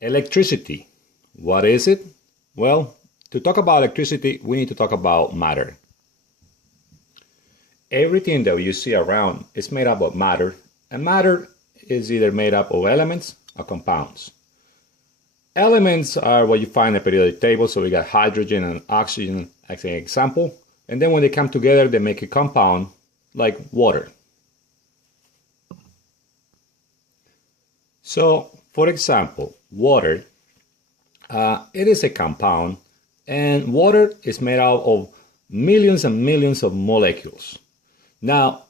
Electricity. What is it? Well, to talk about electricity, we need to talk about matter. Everything that you see around is made up of matter, and matter is either made up of elements or compounds. Elements are what you find in a periodic table, so we got hydrogen and oxygen as an example, and then when they come together, they make a compound like water. So, for example, water, it is a compound, and water is made out of millions and millions of molecules. Now,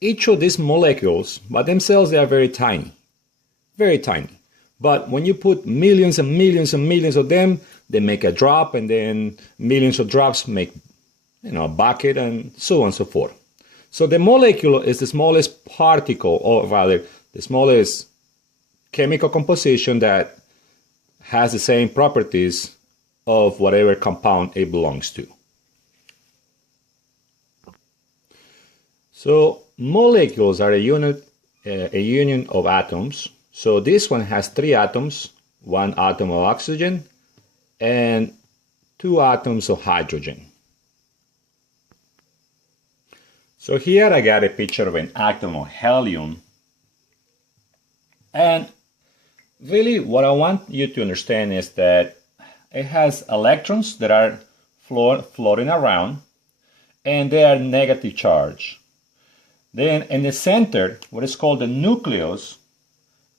each of these molecules, by themselves, they are very tiny, very tiny. But when you put millions and millions and millions of them, they make a drop, and then millions of drops make, a bucket, and so on and so forth. So the molecule is the smallest particle, or rather, the smallest chemical composition that has the same properties of whatever compound it belongs to. So molecules are a union of atoms. So this one has 3 atoms, 1 atom of oxygen and 2 atoms of hydrogen. So here I got a picture of an atom of helium, and really what I want you to understand is that it has electrons that are floating around, and they are negative charge. Then in the center, what is called the nucleus,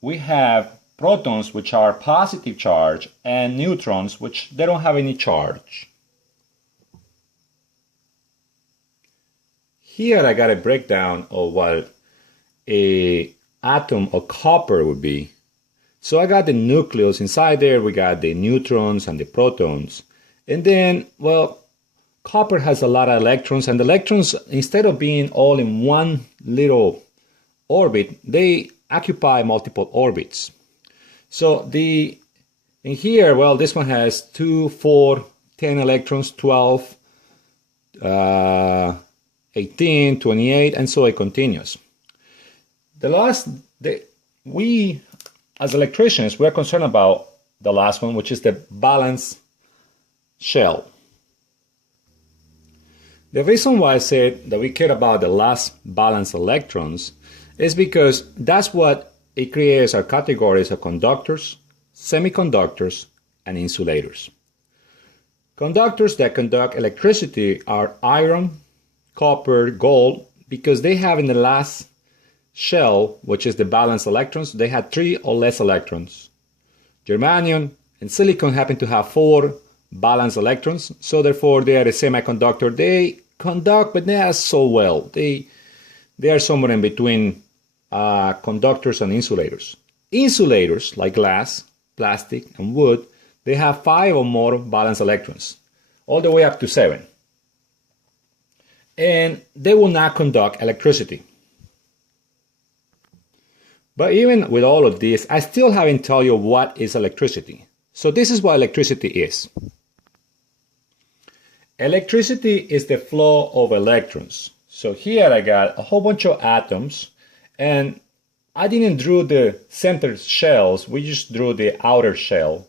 we have protons, which are positive charge, and neutrons, which they don't have any charge. Here I got a breakdown of what an atom of copper would be. So I got the nucleus. Inside there we got the neutrons and the protons. And then, well, copper has a lot of electrons, and the electrons, instead of being all in one little orbit, they occupy multiple orbits. So in here, well, this one has 2, 4, 10 electrons, 12, 18, 28, and so it continues. We, as electricians, we're concerned about the last one, which is the valence shell. The reason why I said that we care about the last valence electrons is because that's what it creates our categories of conductors, semiconductors, and insulators. Conductors that conduct electricity are iron, copper, gold, because they have in the last shell, which is the valence electrons, they have 3 or less electrons. Germanium and silicon happen to have 4 valence electrons, so therefore they are a semiconductor. They conduct, but not so well. They are somewhere in between conductors and insulators. Insulators, like glass, plastic, and wood, they have 5 or more valence electrons, all the way up to 7. And they will not conduct electricity. But even with all of this, I still haven't told you what is electricity. So this is what electricity is. Electricity is the flow of electrons. So here I got a whole bunch of atoms, and I didn't draw the center shells, we just drew the outer shell.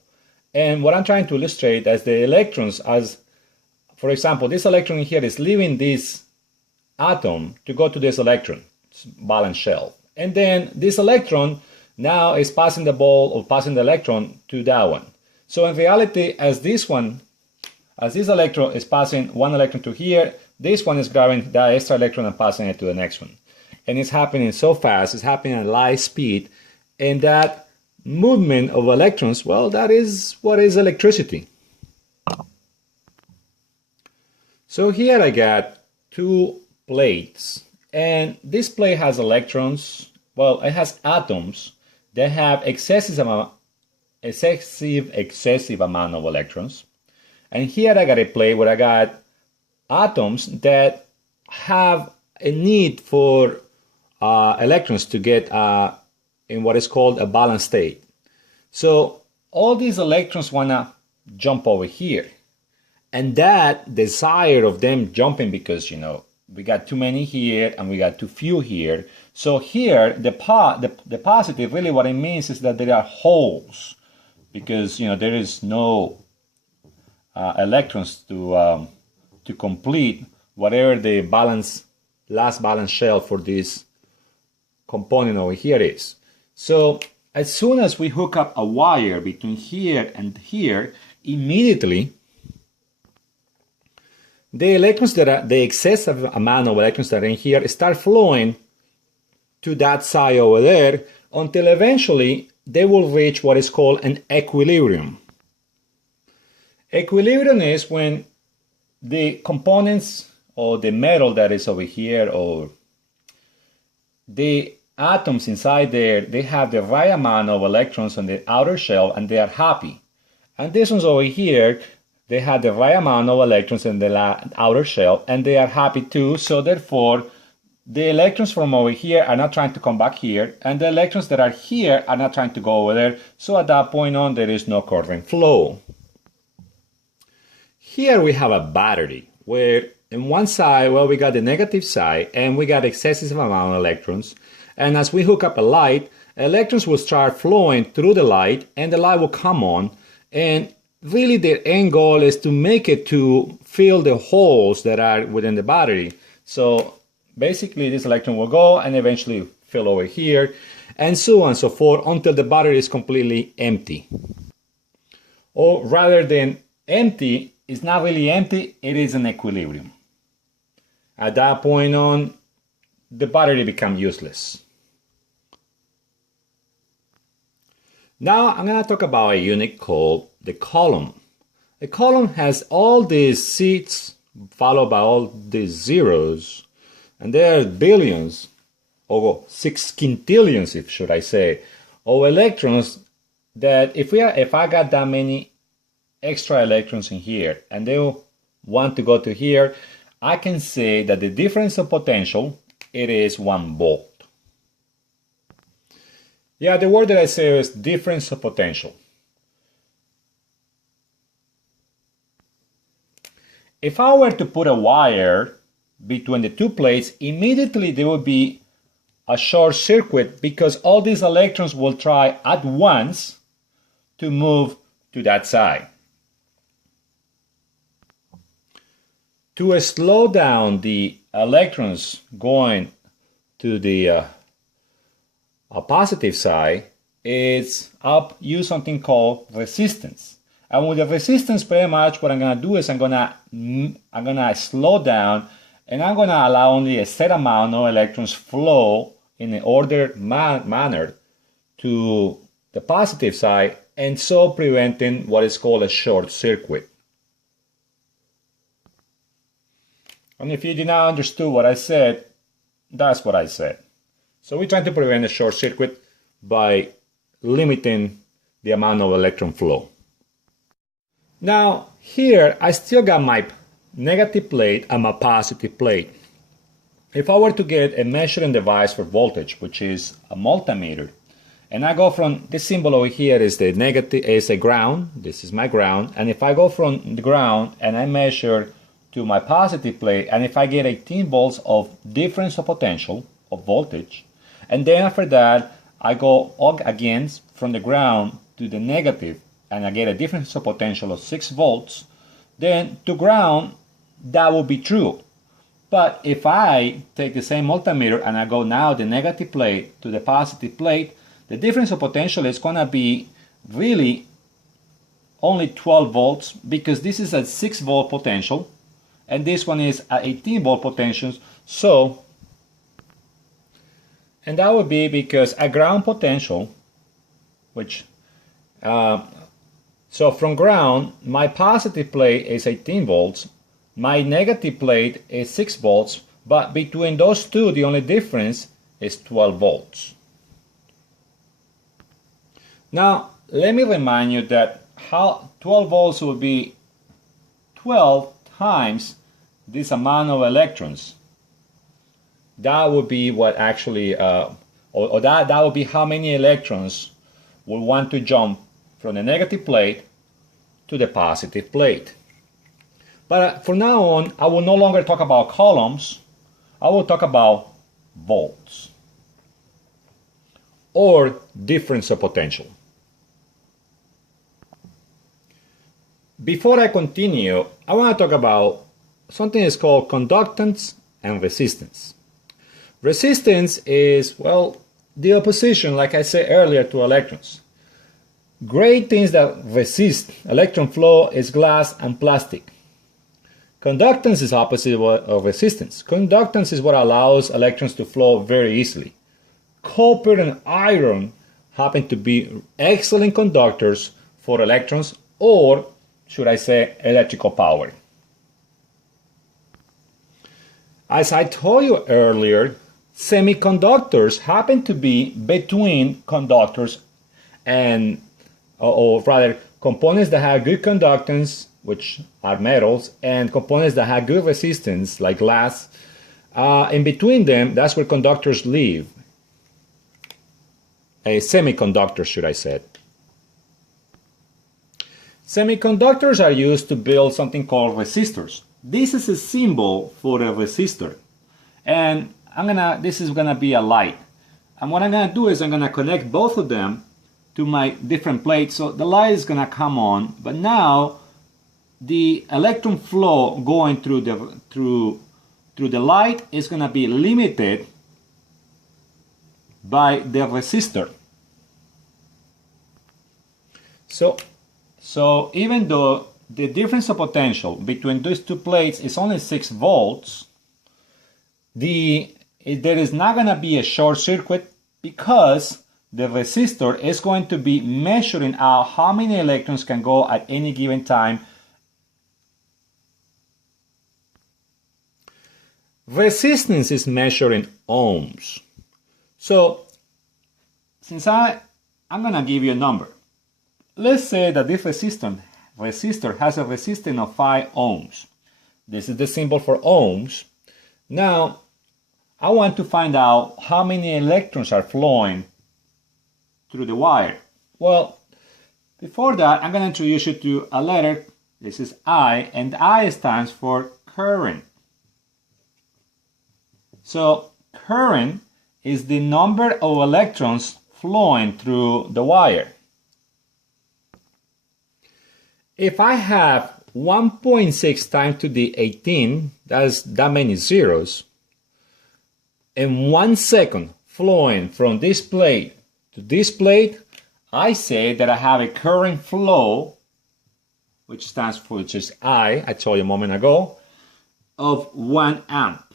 And what I'm trying to illustrate is the electrons, as for example, this electron here is leaving this atom to go to this electron, valence shell. And then this electron now is passing the ball or passing the electron to that one. So in reality, as this electron is passing one electron to here, this one is grabbing that extra electron and passing it to the next one. And it's happening so fast, it's happening at light speed, and that movement of electrons, well, that is what is electricity. So here I got 2 plates, and this plate has electrons, well, it has atoms that have excessive amount of electrons. And here I got a plate where I got atoms that have a need for electrons to get in what is called a balanced state. So all these electrons want to jump over here. And that desire of them jumping, because, we got too many here and we got too few here. So here, the positive, really what it means is that there are holes. because there is no electrons to complete whatever the last balance shell for this component over here is. So as soon as we hook up a wire between here and here, immediately the electrons the excessive amount of electrons that are in here start flowing to that side over there until eventually they will reach what is called an equilibrium. Equilibrium is when the components or the metal that is over here, or the atoms inside there, they have the right amount of electrons on the outer shell and they are happy. And these ones over here, they have the right amount of electrons in the outer shell and they are happy too. So therefore, the electrons from over here are not trying to come back here, and the electrons that are here are not trying to go over there. So at that point on, there is no current flow. Here we have a battery where in one side, well, we got the negative side and we got excessive amount of electrons. And as we hook up a light, electrons will start flowing through the light and the light will come on. And really their end goal is to make it to fill the holes that are within the battery. So basically this electron will go and eventually fill over here and so on and so forth until the battery is completely empty. Or rather than empty, it's not really empty, it is an equilibrium. At that point on, the battery becomes useless. Now I'm going to talk about a unit called the coulomb. A coulomb has all these seats followed by all these zeros, and there are billions, or 6 quintillions, if should I say, of electrons that if I got that many extra electrons in here and they want to go to here, I can say that the difference of potential, it is 1 volt. Yeah, the word that I say is difference of potential. If I were to put a wire between the two plates, immediately there will be a short circuit because all these electrons will try at once to move to that side. To slow down the electrons going to the positive side, I'll use something called resistance. And with the resistance, pretty much what I'm gonna do is I'm gonna slow down, and I'm gonna allow only a set amount of electrons flow in an ordered manner to the positive side, and so preventing what is called a short circuit. And if you did not understand what I said, that's what I said. So we're trying to prevent a short circuit by limiting the amount of electron flow. Now here I still got my negative plate and my positive plate. If I were to get a measuring device for voltage, which is a multimeter, and I go from this symbol over here is the negative, is a ground, this is my ground, and if I go from the ground and I measure to my positive plate, and if I get 18 volts of difference of potential of voltage, and then after that I go again from the ground to the negative and I get a difference of potential of 6 volts, then to ground that will be true. But if I take the same multimeter and I go now the negative plate to the positive plate, the difference of potential is going to be really only 12 volts because this is a 6 volt potential and this one is at 18 volt potential. And that would be because a ground potential, which so from ground my positive plate is 18 volts, my negative plate is 6 volts, but between those two the only difference is 12 volts. Now let me remind you that how 12 volts would be 12 times this amount of electrons. That would be what actually, that would be how many electrons will want to jump from the negative plate to the positive plate. But from now on, I will no longer talk about coulombs, I will talk about volts or difference of potential. Before I continue, I want to talk about something that's called conductance and resistance. Resistance is, well, the opposition, like I said earlier, to electrons. Great things that resist electron flow is glass and plastic. Conductance is opposite of resistance. Conductance is what allows electrons to flow very easily. Copper and iron happen to be excellent conductors for electrons, or should I say electrical power. As I told you earlier, semiconductors happen to be between conductors and, or rather, components that have good conductance, which are metals, and components that have good resistance, like glass. In between them, that's where conductors live. Semiconductors, should I say. Semiconductors are used to build something called resistors. This is a symbol for a resistor. And this is gonna be a light. And what I'm gonna do is I'm gonna connect both of them to my different plates. So the light is gonna come on, but now the electron flow going through the light is gonna be limited by the resistor. So even though the difference of potential between these two plates is only 6 volts, there is not going to be a short circuit because the resistor is going to be measuring out how many electrons can go at any given time. Resistance is measured in ohms. So since I'm going to give you a number. Let's say that this resistor has a resistance of 5 ohms. This is the symbol for ohms. Now, I want to find out how many electrons are flowing through the wire. Well, before that, I'm going to introduce you to a letter. This is I, and I stands for current. So, current is the number of electrons flowing through the wire. If I have 1.6 times to the 18, that's that many zeros, in 1 second flowing from this plate to this plate, I say that I have a current flow, which is I told you a moment ago, of 1 amp.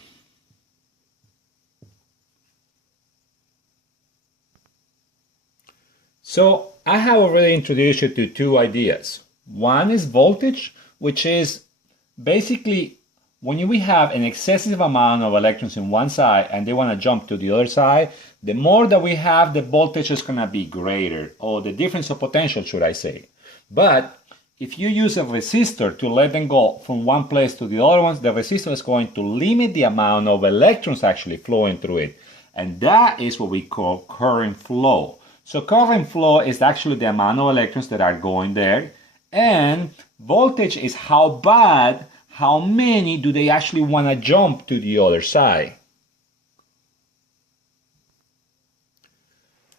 So I have already introduced you to 2 ideas. One is voltage, which is basically when we have an excessive amount of electrons in one side and they want to jump to the other side, the more that we have, the voltage is going to be greater, or the difference of potential, should I say. But if you use a resistor to let them go from one place to the other ones, the resistor is going to limit the amount of electrons actually flowing through it. And that is what we call current flow. So current flow is actually the amount of electrons that are going there. And voltage is how many do they actually want to jump to the other side.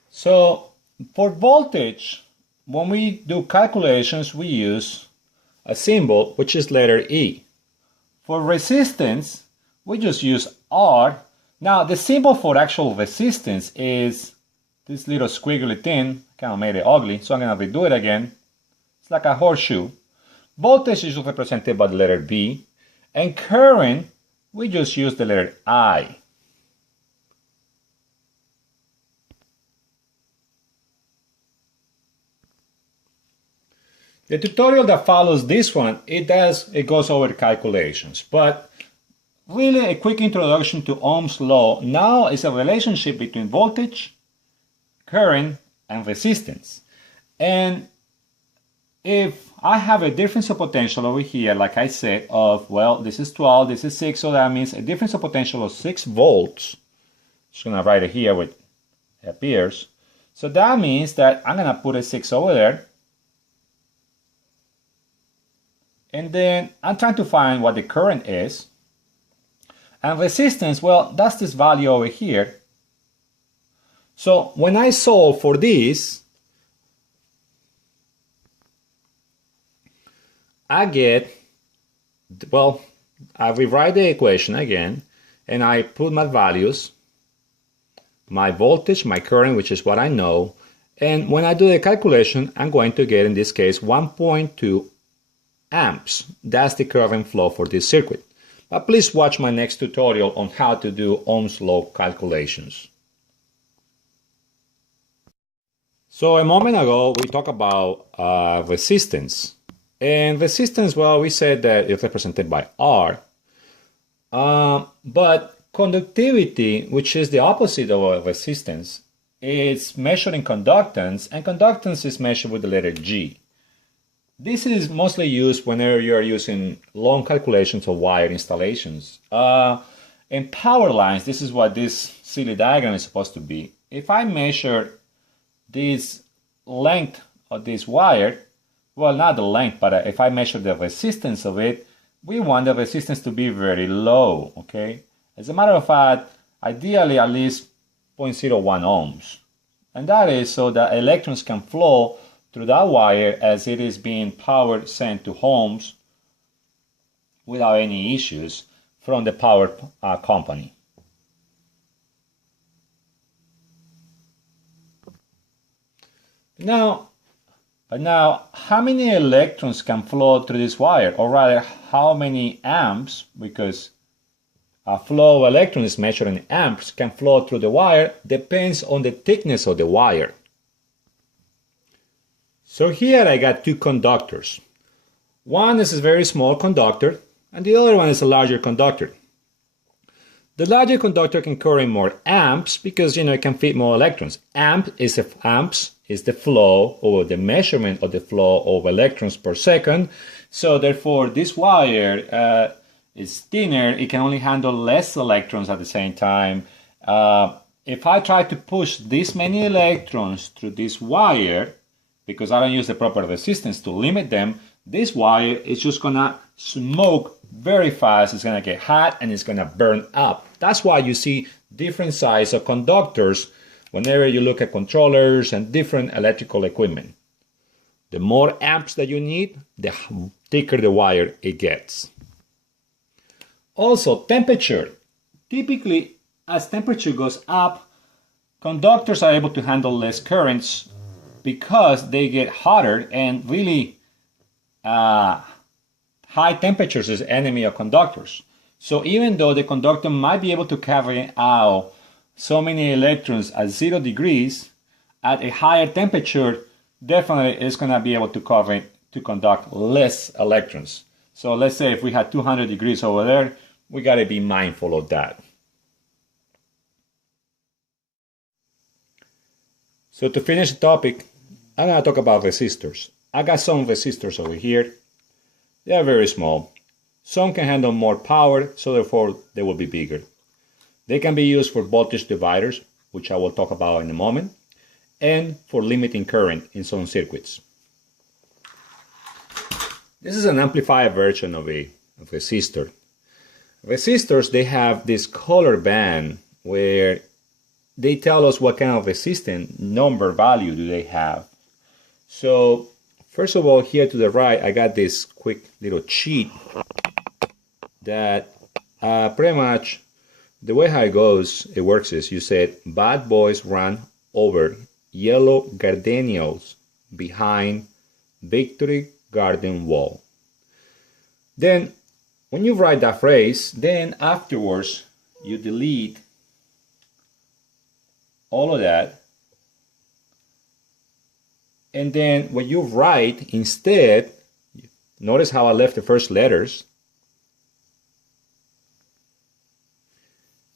So for voltage, when we do calculations, we use a symbol, which is letter E. For resistance, we just use R. Now the symbol for actual resistance is this little squiggly thing. Kind of made it ugly, so I'm going to redo it again. Like a horseshoe. Voltage is represented by the letter B, and current, we just use the letter I. The tutorial that follows this one, it goes over calculations, but really a quick introduction to Ohm's law now is a relationship between voltage, current, and resistance. And if I have a difference of potential over here, like I said, of, well, this is 12, this is 6, so that means a difference of potential of 6 volts. Just going to write it here with appears. So that means that I'm going to put a 6 over there. And then I'm trying to find what the current is. And resistance, well, that's this value over here. So when I solve for this, I get, well, I rewrite the equation again, and I put my values, my voltage, my current, which is what I know, and when I do the calculation, I'm going to get, in this case, 1.2 amps. That's the current flow for this circuit. But please watch my next tutorial on how to do Ohm's Law calculations. So a moment ago, we talked about resistance. And resistance, well, we said that it's represented by R. But conductivity, which is the opposite of resistance, is measured in conductance, and conductance is measured with the letter G. This is mostly used whenever you're using long calculations of wire installations. In power lines, this is what this silly diagram is supposed to be. If I measure this length of this wire, well, not the length, but if I measure the resistance of it, we want the resistance to be very low, okay? As a matter of fact, ideally at least 0.01 ohms. And that is so that electrons can flow through that wire as it is being power sent to homes without any issues from the power company. Now, how many electrons can flow through this wire? Or rather, how many amps, because a flow of electrons is measured in amps, can flow through the wire, depends on the thickness of the wire. So here I got two conductors. One is a very small conductor, and the other one is a larger conductor. The larger conductor can carry more amps because, it can fit more electrons. Amps is the flow, or the measurement of the flow of electrons per second. So therefore, this wire is thinner. It can only handle less electrons at the same time. If I try to push this many electrons through this wire, because I don't use the proper resistance to limit them, this wire is just gonna smoke very fast. It's gonna get hot and it's gonna burn up. That's why you see different size of conductors whenever you look at controllers and different electrical equipment. The more amps that you need, the thicker the wire it gets. Also, temperature. Typically, as temperature goes up, conductors are able to handle less currents because they get hotter, and really high temperatures is enemy of conductors. So even though the conductor might be able to carry out so many electrons at 0 degrees, at a higher temperature, definitely it's going to be able to conduct less electrons. So let's say if we had 200 degrees over there, we got to be mindful of that. So to finish the topic, I'm going to talk about resistors. I got some resistors over here. They are very small. Some can handle more power, so therefore they will be bigger. They can be used for voltage dividers, which I will talk about in a moment, and for limiting current in some circuits. This is an amplifier version of a resistor. Resistors, they have this color band where they tell us what kind of resistance number value do they have. So first of all, here to the right, I got this quick little cheat that pretty much the way how it works is you said bad boys run over yellow gardenias behind Victory Garden wall. Then when you write that phrase, then afterwards you delete all of that, and then when you write instead, notice how I left the first letters.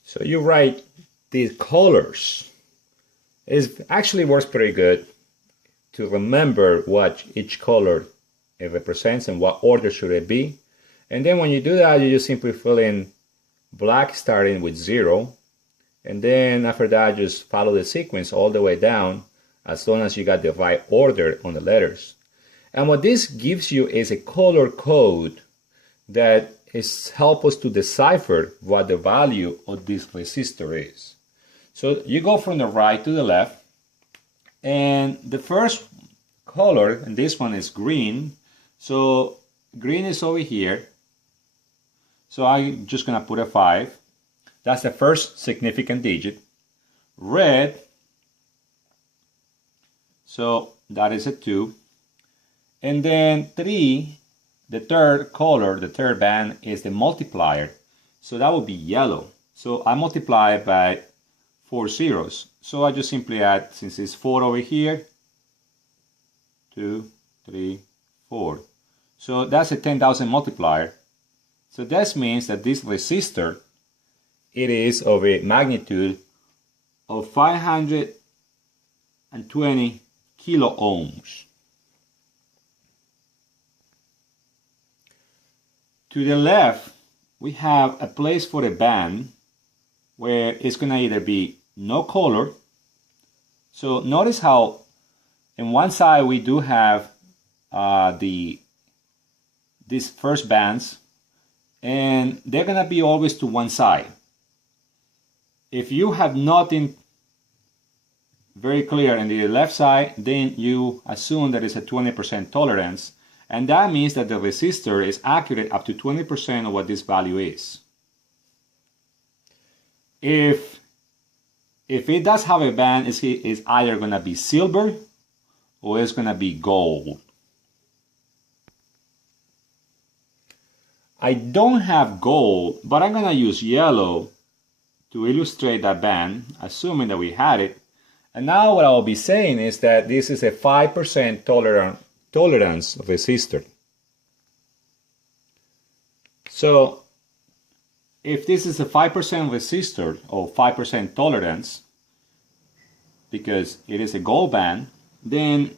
So you write these colors. It actually works pretty good to remember what each color it represents and what order should it be. And then when you do that, you just simply fill in black starting with 0. And then after that, just follow the sequence all the way down as long as you got the right order on the letters. And what this gives you is a color code that helps us to decipher what the value of this resistor is. So you go from the right to the left, and the first color, and this one is green, so green is over here, so I'm just gonna put a 5. That's the first significant digit. Red, so that is a 2. And then 3, the third color, the third band, is the multiplier. So that would be yellow. So I multiply it by 4 zeros. So I just simply add, since it's 4 over here, 2, 3, 4. So that's a 10,000 multiplier. So this means that this resistor, it is of a magnitude of 520 kilo ohms. To the left, we have a place for a band where it's going to either be no color. So notice how in one side we do have these first bands, and they're going to be always to one side. If you have nothing very clear in the left side, then you assume that it's a 20% tolerance, and that means that the resistor is accurate up to 20% of what this value is. If it does have a band, it's either going to be silver or it's going to be gold. I don't have gold, but I'm going to use yellow to illustrate that band, assuming that we had it. And now what I will be saying is that this is a 5% tolerance resistor. So if this is a 5% resistor or 5% tolerance, because it is a gold band, then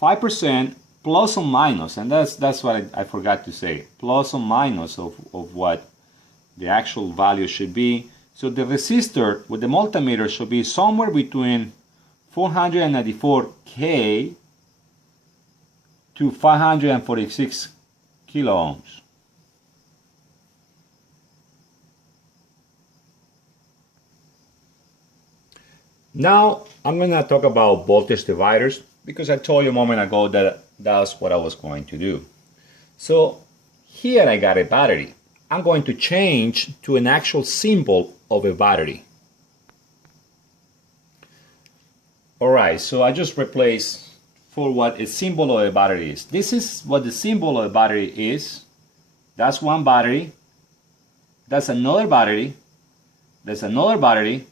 5% plus or minus, and that's what I forgot to say, plus or minus of what the actual value should be. So the resistor with the multimeter should be somewhere between 494K to 546 kilo ohms. Now I'm going to talk about voltage dividers, because I told you a moment ago that that's what I was going to do. So here I got a battery. I'm going to change to an actual symbol of a battery. Alright, so I just replaced for what a symbol of a battery is. This is what the symbol of a battery is. That's one battery. That's another battery. That's another battery.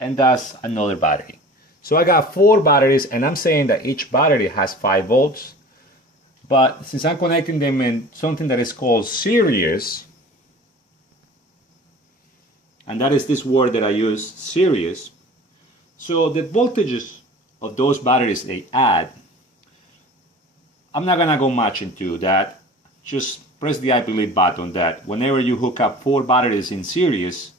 And that's another battery. So I got 4 batteries, and I'm saying that each battery has 5 volts. But since I'm connecting them in something that is called series, and that is this word that I use, series, so the voltages of those batteries they add, I'm not gonna go much into that. Just press the I believe button that whenever you hook up 4 batteries in series,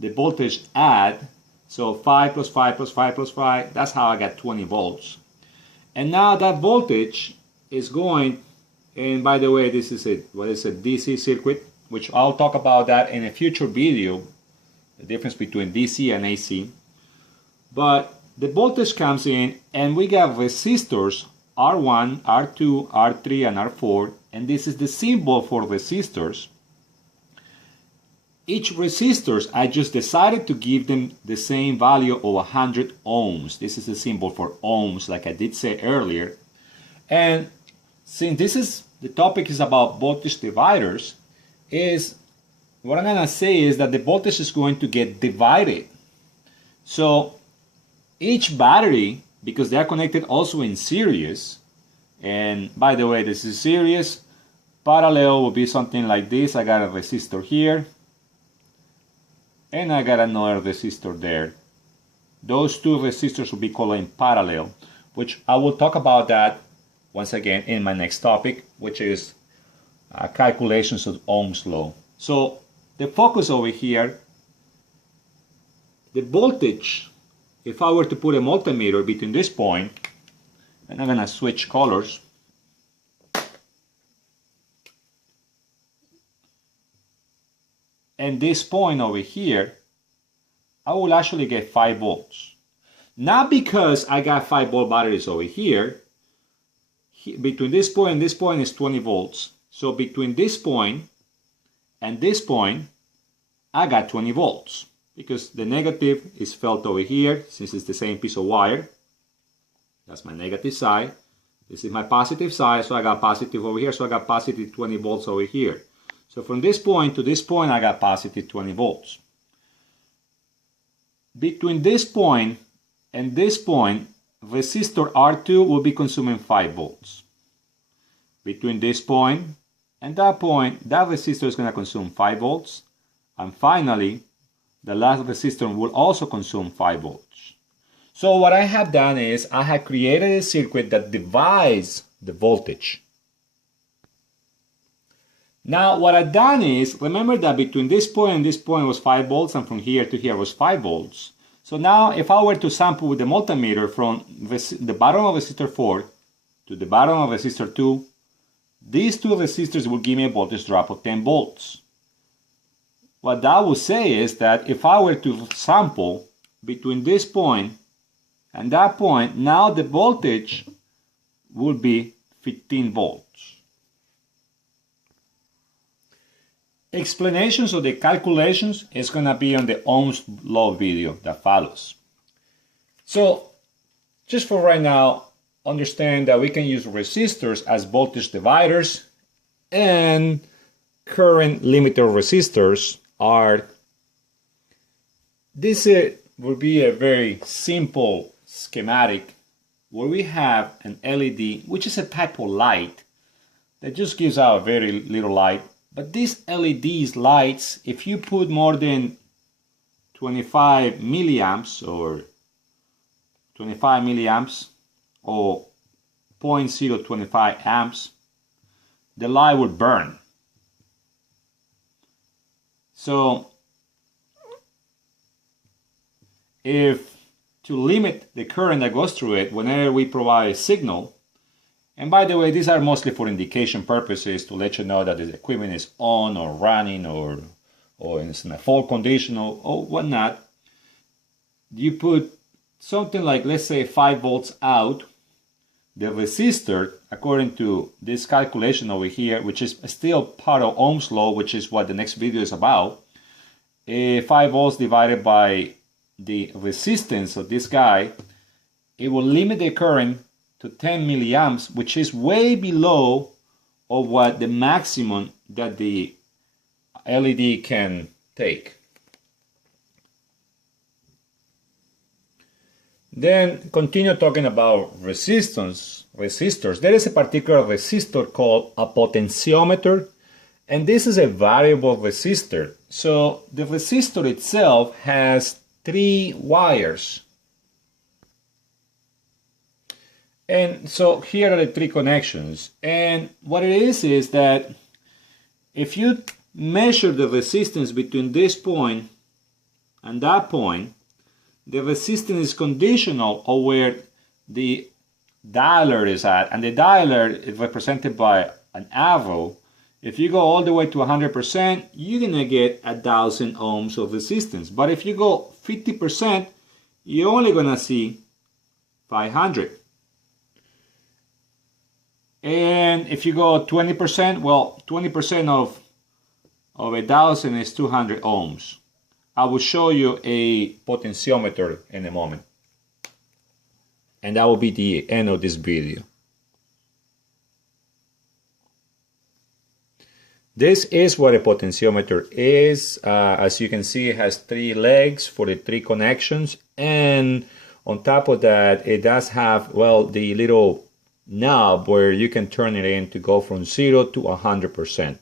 the voltage add, so 5 plus 5 plus 5 plus 5, that's how I got 20 volts. And now that voltage is going, and by the way, this is a DC circuit, which I'll talk about that in a future video, the difference between DC and AC. But the voltage comes in, and we got resistors R1, R2, R3, and R4, and this is the symbol for resistors. Each resistors, I just decided to give them the same value of 100 ohms. This is the symbol for ohms, like I did say earlier. And since the topic is about voltage dividers, what I'm gonna say is that the voltage is going to get divided. So each battery, because they're connected also in series, and by the way, this is series, parallel will be something like this. I got a resistor here, and I got another resistor there. Those 2 resistors will be called in parallel, which I will talk about that once again in my next topic, which is calculations of Ohm's law. So the focus over here, the voltage, if I were to put a multimeter between this point, and I'm going to switch colors, and this point over here, I will actually get 5 volts. Not because I got 5 volt batteries over here. between this point and this point is 20 volts. So between this point and this point, I got 20 volts because the negative is felt over here since it's the same piece of wire. That's my negative side. This is my positive side, so I got positive over here, so I got positive 20 volts over here. So from this point to this point, I got positive 20 volts. Between this point and this point, resistor R2 will be consuming 5 volts. Between this point and that point, that resistor is going to consume 5 volts. And finally, the last resistor will also consume 5 volts. So what I have done is I have created a circuit that divides the voltage. Now what I've done is, remember that between this point and this point was 5 volts and from here to here was 5 volts. So now if I were to sample with the multimeter from the bottom of resistor 4 to the bottom of resistor 2, these two resistors will give me a voltage drop of 10 volts. What that will say is that if I were to sample between this point and that point, now the voltage will be 15 volts. Explanations of the calculations is going to be on the Ohms Law video that follows. So, just for right now, understand that we can use resistors as voltage dividers, and current limiter resistors are, this will be a very simple schematic where we have an LED, which is a type of light that just gives out very little light. But these LEDs lights, if you put more than 25 milliamps or 0.025 amps, the light will burn. So if to limit the current that goes through it whenever we provide a signal, and by the way, these are mostly for indication purposes to let you know that the equipment is on or running or it's in a fault condition or whatnot. You put something like, let's say, 5 volts out. The resistor, according to this calculation over here, which is still part of Ohm's Law, which is what the next video is about, 5 volts divided by the resistance of this guy, it will limit the current to 10 milliamps, which is way below of what the maximum that the LED can take. Then continue talking about resistors. There is a particular resistor called a potentiometer, and this is a variable resistor. So the resistor itself has 3 wires. And so here are the 3 connections. And what it is that if you measure the resistance between this point and that point, the resistance is conditional on where the dialer is at. And the dialer is represented by an arrow. If you go all the way to 100%, you're going to get 1,000 ohms of resistance. But if you go 50%, you're only going to see 500. And if you go 20%, well, 20% of 1,000 is 200 ohms. I will show you a potentiometer in a moment. And that will be the end of this video. This is what a potentiometer is. As you can see, it has 3 legs for the 3 connections. And on top of that, it does have, well, the little knob where you can turn it in to go from 0 to 100%.